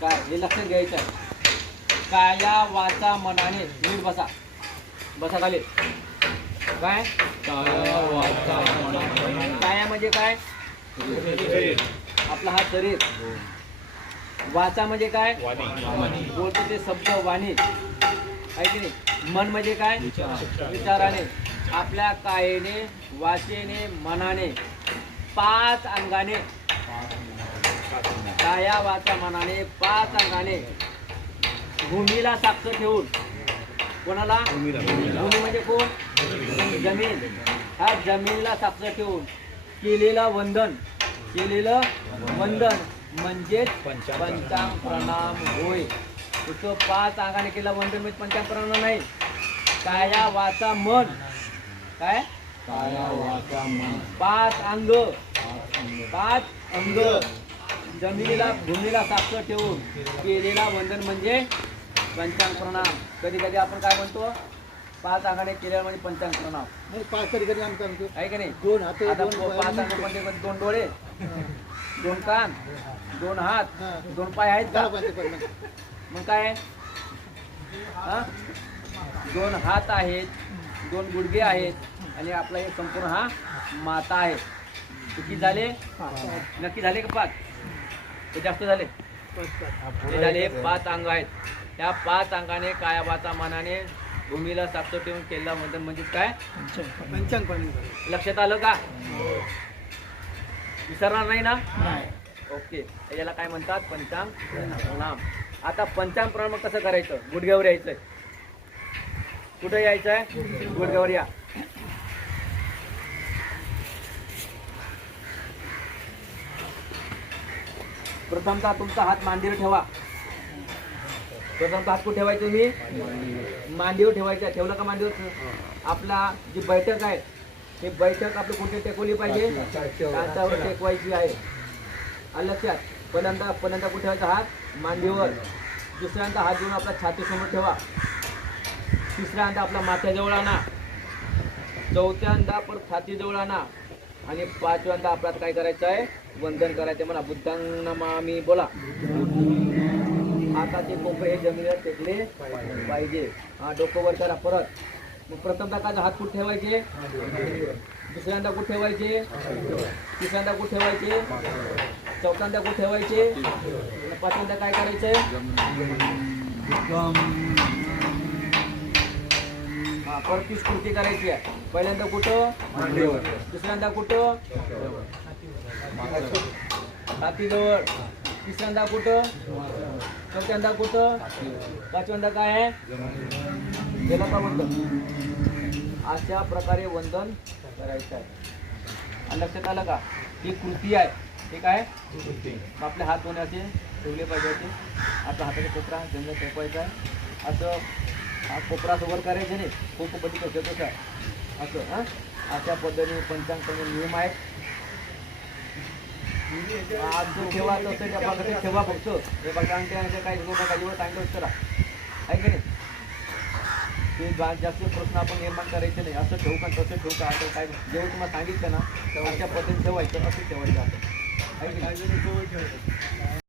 काय हे लक्षात घ्यायचं आहे. काया वाचा मनाने नीट बसा. बसा खाली. काय काया वाचा मनाने. काया म्हणजे काय? आपला हा शरीर. वाचा म्हणजे काय? बोलतो ते शब्द वाणी आहे की नाही. मन म्हणजे काय? विचाराने. आपल्या कायेने वाचेने मनाने 5 अंगाने काया वाचा मनाने 5 अंगाने भूमीला साक्ष ठेवून. कोणाला? भूमी म्हणजे कोण? जमीन. ह्या जमिनीला साक्ष ठेवून केलेलं वंदन म्हणजे पंचांग प्रणाम होय. तो 5 अंगाने केला वंदन म्हणजे पंचांग प्रणाम नाही. काया वाचा मन. काय? काया वाचा मन. 5 अंग जमिनीला भूमीला साक्ष ठेवून केलेला वंदन म्हणजे पंचांग प्रणाम. कधी कधी आपण काय म्हणतो? 5 अंगाने केलेला म्हणजे पंचांग प्रणाम. नाही 5 कधी कधी आमचं आमचं आहे की नाही? 2 हात आता 2 5 अंग म्हणजे 2 डोळे, 2 कान, 2 हात, 2 पाय आहेत का? मग काय? 2 हात आहेत, 2 गुडघे आहेत आणि आपला हे संपूर्ण हा माता आहे. किती झाले? नक्की झाले का 5? ते जास्त झाले? ते झाले 5 अंग आहेत. त्या 5 अंगाने काया वाचा मनाने भूमीला साक्ष ठेवून केलेला वंदन म्हणजे काय? पंचांग प्रणाम. लक्षात आलं का? विसरणार नाही ना? नाही. ओके. याला काय म्हणतात? पंचांग प्रणाम. आता पंचांग प्रणाम कसं करायचं? गुडघ्यावर यायचंय. कुठे यायचंय? गुडघ्यावर या. प्रथमतः तुमचा हात मांडीवर ठेवा. प्रथमतः हात कुठे ठेवायचे? मी मांडीवर ठेवायचं. ठेवलं का मांडीवर? आपला जी बैठक आहे ही बैठक आपली कुठे टेकवली पाहिजे? काचावर टेकवायची आहे. आलं लक्षात? पहिल्यांदा कुठे ठेवायचा? हात मांडीवर. दुसऱ्यांदा हात घेऊन आपला छातीसमोर ठेवा. तिसऱ्यांदा आपला माथ्याजवळ आणा. चौथ्यांदा परत छातीजवळ आणा. आणि 5व्यांदा आपल्याला काय करायचं आहे? वंदन करायचं. म्हणा बुद्धांग नमामि बोला. हाताचे कोपरे हे जमिनीवर टेकले पाहिजे. हा, डोकं वर करा परत. मग प्रथमदा काय हात कुठे ठेवायचे? दुसऱ्यांदा कुठे ठेवायचे? तिसऱ्यांदा कुठे ठेवायचे? चौथ्यांदा कुठे ठेवायचे? आणि 5व्यांदा काय करायचंय? हा, परत 30 कृती करायची आहे. पहिल्यांदा कुठं? दुसऱ्यांदा कुठं? छातीजवळ. तिसऱ्यांदा कुठं? चौथ्यांदा कुठं? 5व्यांदा काय आहे? गेला का वंदन? अशा प्रकारे वंदन करायचं आहे. आणि लक्षात आलं का? ही कृती आहे. ठीक आहे. आपले हात धुण्याचे ठेवले पाहिजे होते. आपल्या हाताचा कोपरा जमिनीत टेकवायचा आहे. असं हा कोपरा वर करायचं नाही. खूप बधी कसं असं. हां, अशा पद्धतीने पंचांग नियम आहेत. आज जो ठेवा तसं त्या प्रकारे ठेवा. फक्त हे बघा काही लोक काही चांगलं करा आहे की नाही. ते जास्त प्रश्न आपण निर्माण करायचे नाही. असं ठेवू का तसं ठेवू का? असं काय जेव्हा तुम्हाला सांगितलं ना तेव्हा अशा पद्धतीने ठेवायचं. असं ठेवायचं आहे की नाही.